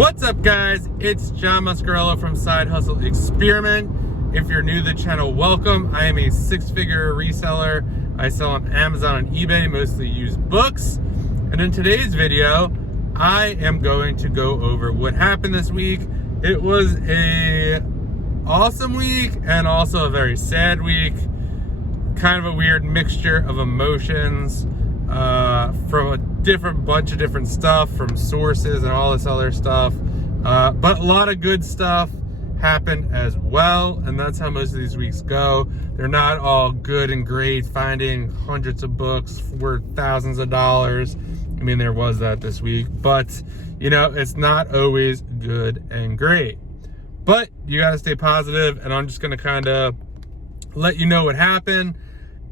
What's up, guys? It's John Muscarello from Side Hustle Experiment. If you're new to the channel, welcome. I am a six-figure reseller. I sell on Amazon and eBay, mostly used books. And in today's video, I am going to go over what happened this week. It was a awesome week and also a very sad week. Kind of a weird mixture of emotions from a bunch of different stuff, from sources and all this other stuff. But a lot of good stuff happened as well, and that's how most of these weeks go. They're not all good and great, finding hundreds of books worth thousands of dollars. I mean, there was that this week, but you know, it's not always good and great. But you got to stay positive, and I'm just going to kind of let you know what happened.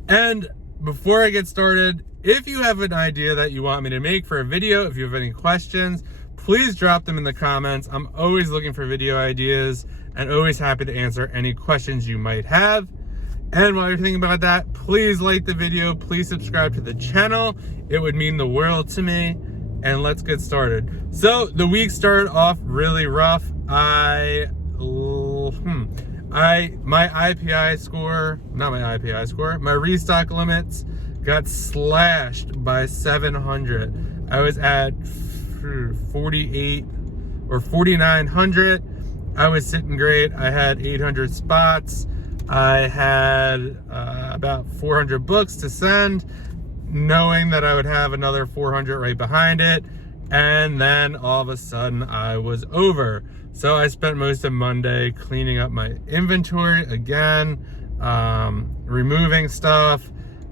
And before I get started, if you have an idea that you want me to make for a video, if you have any questions, please drop them in the comments. I'm always looking for video ideas and always happy to answer any questions you might have. And while you're thinking about that, please like the video, please subscribe to the channel. It would mean the world to me. And let's get started. So the week started off really rough. My restock limits got slashed by 700. I was at 48 or 4,900. I was sitting great. I had 800 spots. I had about 400 books to send, knowing that I would have another 400 right behind it. And then all of a sudden I was over. So I spent most of Monday cleaning up my inventory again, removing stuff.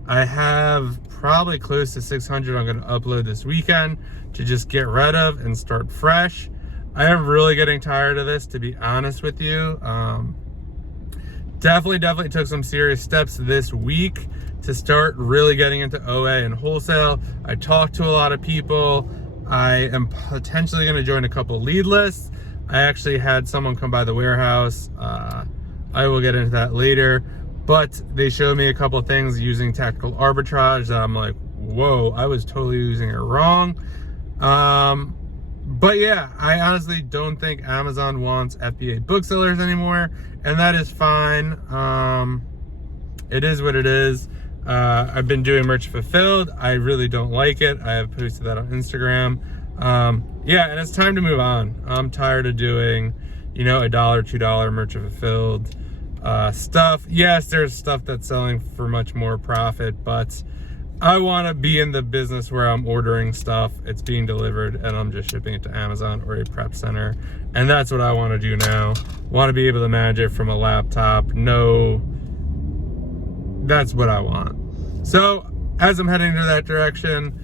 I have probably close to 600 I'm going to upload this weekend to just get rid of and start fresh. I am really getting tired of this, to be honest with you. Definitely took some serious steps this week to start really getting into OA and wholesale. I talked to a lot of people. I am potentially going to join a couple lead lists. I actually had someone come by the warehouse. I will get into that later. But they showed me a couple of things using tactical arbitrage that I'm like, whoa, I was totally using it wrong. But yeah, I honestly don't think Amazon wants FBA booksellers anymore, and that is fine. It is what it is. I've been doing merch fulfilled. I really don't like it. I have posted that on Instagram. Yeah, and it's time to move on. I'm tired of doing, you know, $1, $2 merch fulfilled stuff. Yes, there's stuff that's selling for much more profit, but I want to be in the business where I'm ordering stuff, it's being delivered, and I'm just shipping it to Amazon or a prep center. And that's what I want to do now. Want to be able to manage it from a laptop. No, that's what I want. So as I'm heading to that direction,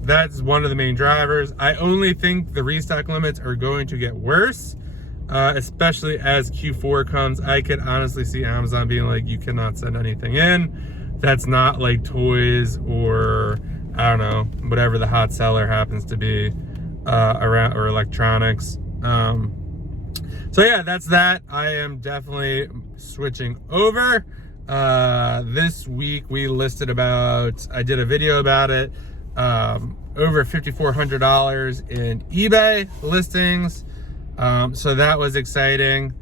that's one of the main drivers. I only think the restock limits are going to get worse, especially as Q4 comes. I could honestly see Amazon being like, you cannot send anything in that's not like toys or, I don't know, whatever the hot seller happens to be around, or electronics. So yeah, that's that. I am definitely switching over. This week we listed about, I did a video about it, over $5,400 in eBay listings. So that was exciting.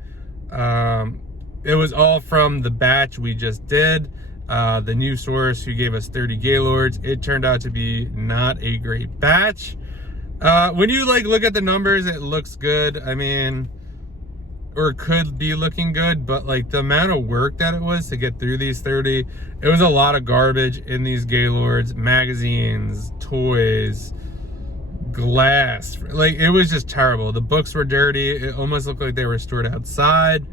It was all from the batch we just did. The new source who gave us 30 Gaylords. It turned out to be not a great batch. When you like look at the numbers, it looks good. I mean, or could be looking good, but like the amount of work that it was to get through these 30, it was a lot of garbage in these Gaylords, magazines, toys, glass. Like, it was just terrible. The books were dirty. It almost looked like they were stored outside.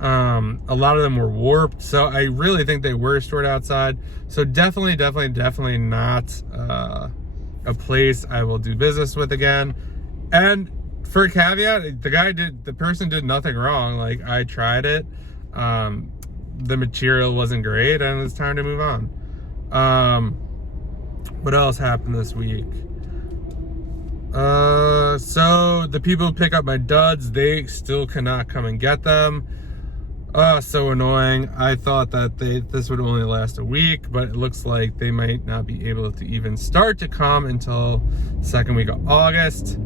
A lot of them were warped, so I really think they were stored outside. So definitely not a place I will do business with again. And for a caveat, the person did nothing wrong. Like, I tried it, the material wasn't great, and it's time to move on. What else happened this week? So the people who pick up my duds, they still cannot come and get them. So annoying. I thought that this would only last a week, but it looks like they might not be able to even start to come until second week of August.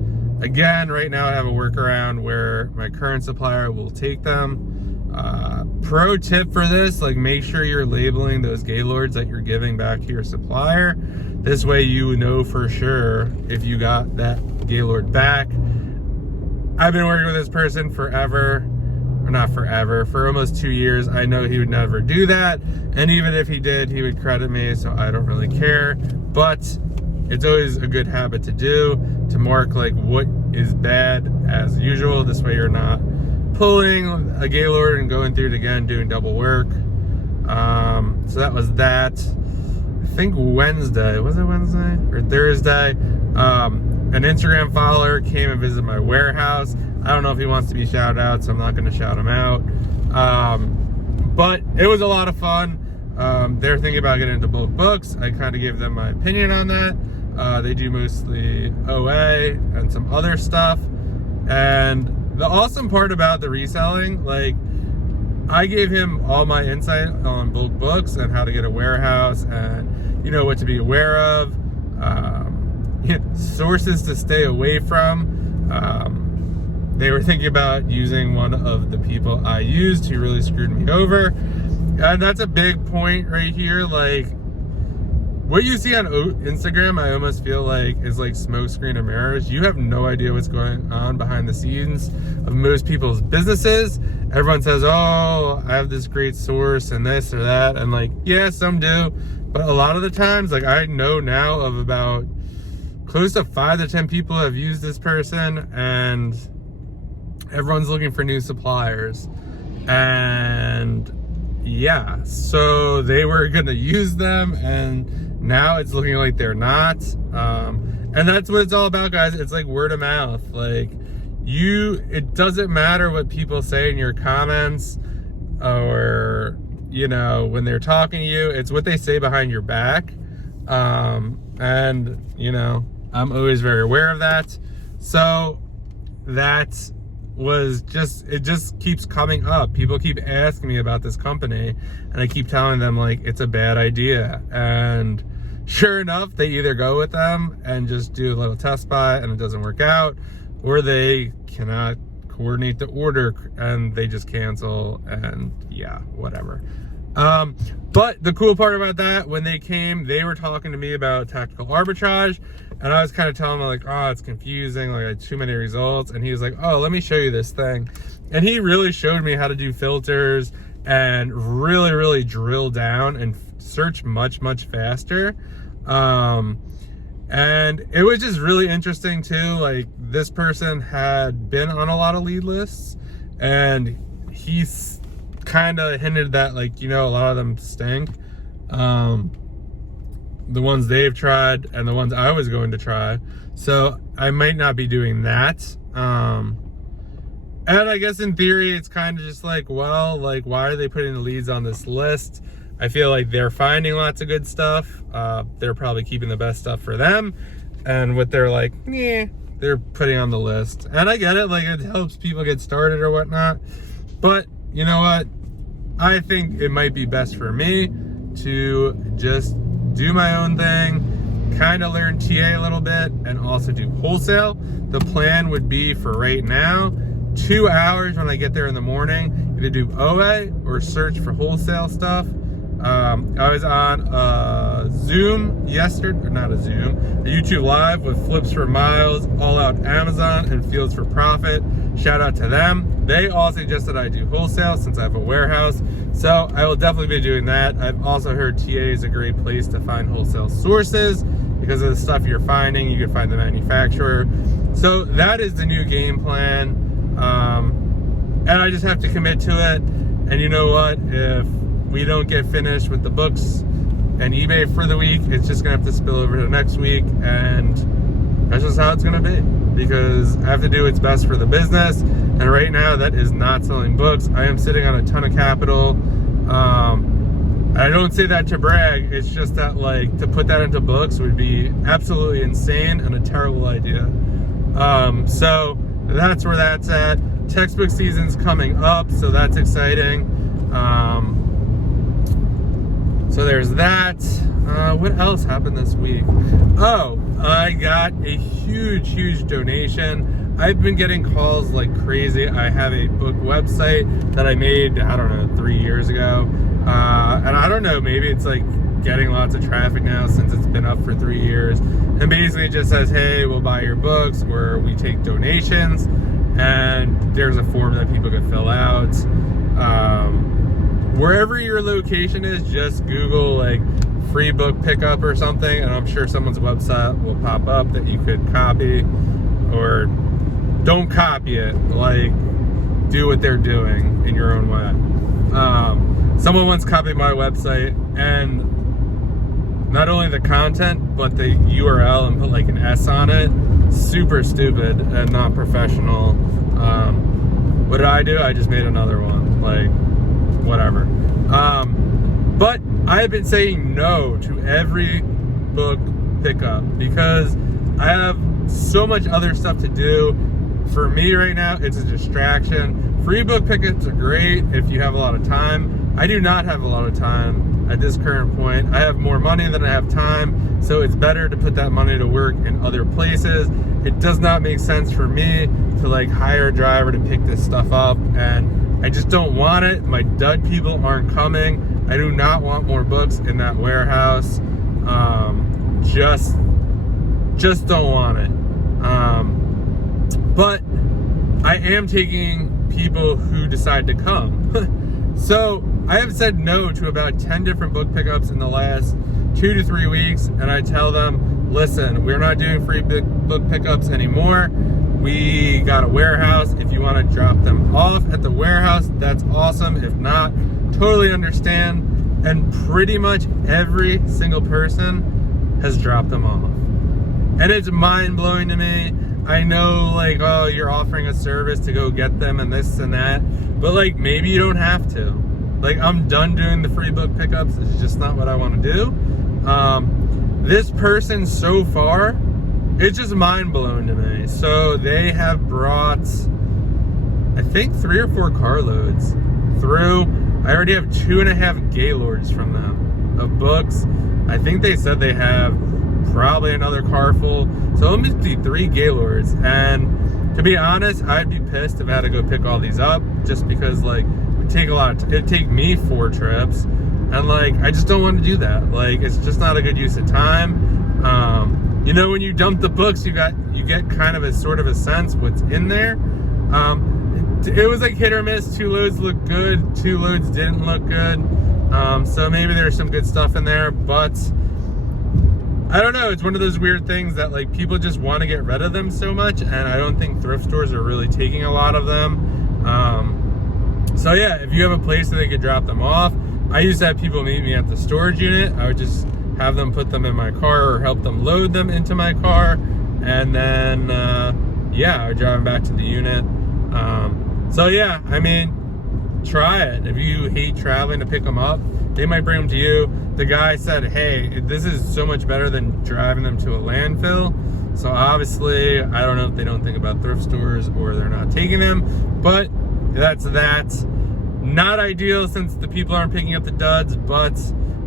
Again, right now I have a workaround where my current supplier will take them. Pro tip for this, like, make sure you're labeling those Gaylords that you're giving back to your supplier. This way you know for sure if you got that Gaylord back. I've been working with this person forever, or not forever, for almost 2 years. I know he would never do that, and even if he did, he would credit me, so I don't really care. But it's always a good habit to do, to mark like what is bad as usual. This way you're not pulling a Gaylord and going through it again, doing double work. So that was that. I think Wednesday, was it Wednesday or Thursday? An Instagram follower came and visited my warehouse. I don't know if he wants to be shouted out, so I'm not going to shout him out. But it was a lot of fun. They're thinking about getting into bulk books. I kind of gave them my opinion on that. They do mostly OA and some other stuff. And the awesome part about the reselling, like, I gave him all my insight on bulk books and how to get a warehouse and, you know, what to be aware of, sources to stay away from. They were thinking about using one of the people I used who really screwed me over. And that's a big point right here. Like, what you see on Instagram, I almost feel like is like smoke screen and mirrors. You have no idea what's going on behind the scenes of most people's businesses. Everyone says, oh, I have this great source and this or that. And like, yeah, some do. But a lot of the times, like, I know now of about close to 5 to 10 people who have used this person, and everyone's looking for new suppliers. And yeah, so they were gonna use them, and now it's looking like they're not. And that's what it's all about, guys. It's like word of mouth. Like, it doesn't matter what people say in your comments or, you know, when they're talking to you. It's what they say behind your back. And, you know, I'm always very aware of that. So that was just, it just keeps coming up. People keep asking me about this company, and I keep telling them, like, it's a bad idea. And sure enough, they either go with them and just do a little test buy and it doesn't work out, or they cannot coordinate the order and they just cancel, and yeah, whatever. But the cool part about that, when they came, they were talking to me about tactical arbitrage, and I was kind of telling them, like, oh, it's confusing, like, I had too many results. And he was like, oh, let me show you this thing. And he really showed me how to do filters and really, really drill down and search much, much faster. And it was just really interesting too. Like, this person had been on a lot of lead lists, and he's kind of hinted that, like, you know, a lot of them stink. The ones they've tried and the ones I was going to try. So I might not be doing that. And I guess in theory, it's kind of just like, well, like, why are they putting the leads on this list? I feel like they're finding lots of good stuff. They're probably keeping the best stuff for them. And what they're like, yeah, they're putting on the list. And I get it, like, it helps people get started or whatnot. But you know what? I think it might be best for me to just do my own thing, kind of learn TA a little bit, and also do wholesale. The plan would be for right now, 2 hours when I get there in the morning, either do OA or search for wholesale stuff. I was on a Zoom yesterday, or not a Zoom, a YouTube Live with Flips for Miles, All Out Amazon, and Fields for Profit. Shout out to them. They all suggested I do wholesale since I have a warehouse. So I will definitely be doing that. I've also heard TA is a great place to find wholesale sources because of the stuff you're finding. You can find the manufacturer. So that is the new game plan. And I just have to commit to it. And you know what? If we don't get finished with the books and eBay for the week, it's just gonna have to spill over to next week, and that's just how it's gonna be, because I have to do what's best for the business. And right now, that is not selling books. I am sitting on a ton of capital. I don't say that to brag. It's just that, like, to put that into books would be absolutely insane and a terrible idea. So that's where that's at. Textbook season's coming up, so that's exciting. So there's that. What else happened this week? Oh, I got a huge donation. I've been getting calls like crazy. I have a book website that I made, I don't know, 3 years ago. And I don't know, maybe it's like getting lots of traffic now since it's been up for 3 years. And basically it just says, hey, we'll buy your books, or we take donations. And there's a form that people can fill out. Wherever your location is, just Google like free book pickup or something, and I'm sure someone's website will pop up that you could copy, or don't copy it, like do what they're doing in your own way. Someone once copied my website, and not only the content but the URL, and put like an S on it. Super stupid and not professional. What did I do? I just made another one, like whatever. But I have been saying no to every book pickup because I have so much other stuff to do. For me right now, it's a distraction. Free book pickups are great if you have a lot of time. I do not have a lot of time at this current point. I have more money than I have time, so it's better to put that money to work in other places. It does not make sense for me to like hire a driver to pick this stuff up, and I just don't want it. My dud people aren't coming. I do not want more books in that warehouse. Just don't want it. But I am taking people who decide to come. So I have said no to about 10 different book pickups in the last 2 to 3 weeks, and I tell them, listen, we're not doing free book pickups anymore. We got a warehouse. If you want to drop them off at the warehouse, that's awesome. If not, totally understand. And pretty much every single person has dropped them off. And it's mind-blowing to me. I know, like, oh, you're offering a service to go get them and this and that, but like, maybe you don't have to. Like, I'm done doing the free book pickups. It's just not what I want to do. This person so far, it's just mind-blowing to me. So they have brought, I think, 3 or 4 carloads through. I already have 2.5 Gaylords from them of books. I think they said they have probably another car full. So it must be 3 Gaylords. And to be honest, I'd be pissed if I had to go pick all these up, just because like it would take a lot of it'd take me 4 trips. And like, I just don't want to do that. Like, it's just not a good use of time. You know, when you dump the books, you get kind of a sort of a sense what's in there. It was like hit or miss. 2 loads looked good, 2 loads didn't look good. So maybe there's some good stuff in there, but I don't know. It's one of those weird things that like people just want to get rid of them so much, and I don't think thrift stores are really taking a lot of them. So yeah, if you have a place that they could drop them off, I used to have people meet me at the storage unit. I would just have them put them in my car or help them load them into my car, and then yeah, I would drive them back to the unit. So yeah, I mean, try it. If you hate traveling to pick them up, they might bring them to you. The guy said, hey, this is so much better than driving them to a landfill. So obviously, I don't know if they don't think about thrift stores or they're not taking them, but that's that. Not ideal since the people aren't picking up the duds, but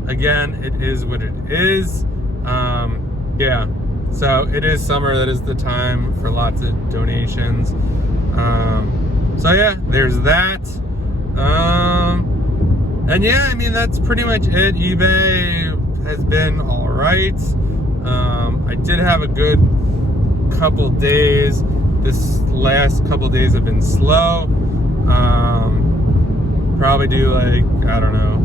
again, it is what it is. Yeah, so it is summer. That is the time for lots of donations. So yeah, there's that. And yeah, I mean, that's pretty much it. eBay has been all right. I did have a good couple days. This last couple days have been slow. Probably do like, I don't know,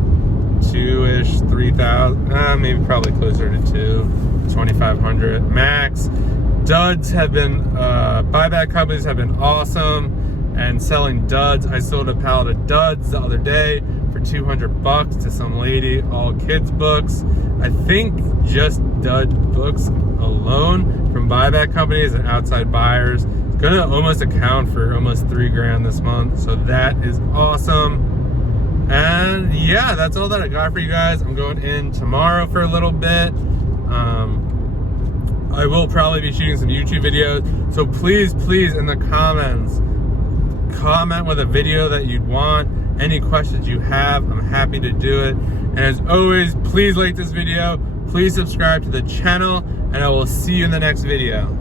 2-ish, 3,000, maybe probably closer to 2,500 max. Duds have been, buyback companies have been awesome, and selling duds. I sold a pallet of duds the other day for $200 to some lady, all kids books. I think just dud books alone from buyback companies and outside buyers is gonna almost account for almost $3,000 this month. So that is awesome. And yeah, that's all that I got for you guys. I'm going in tomorrow for a little bit. I will probably be shooting some YouTube videos. So please, in the comments, comment with a video that you'd want. Any questions you have, I'm happy to do it. And as always, please like this video. Please subscribe to the channel, and I will see you in the next video.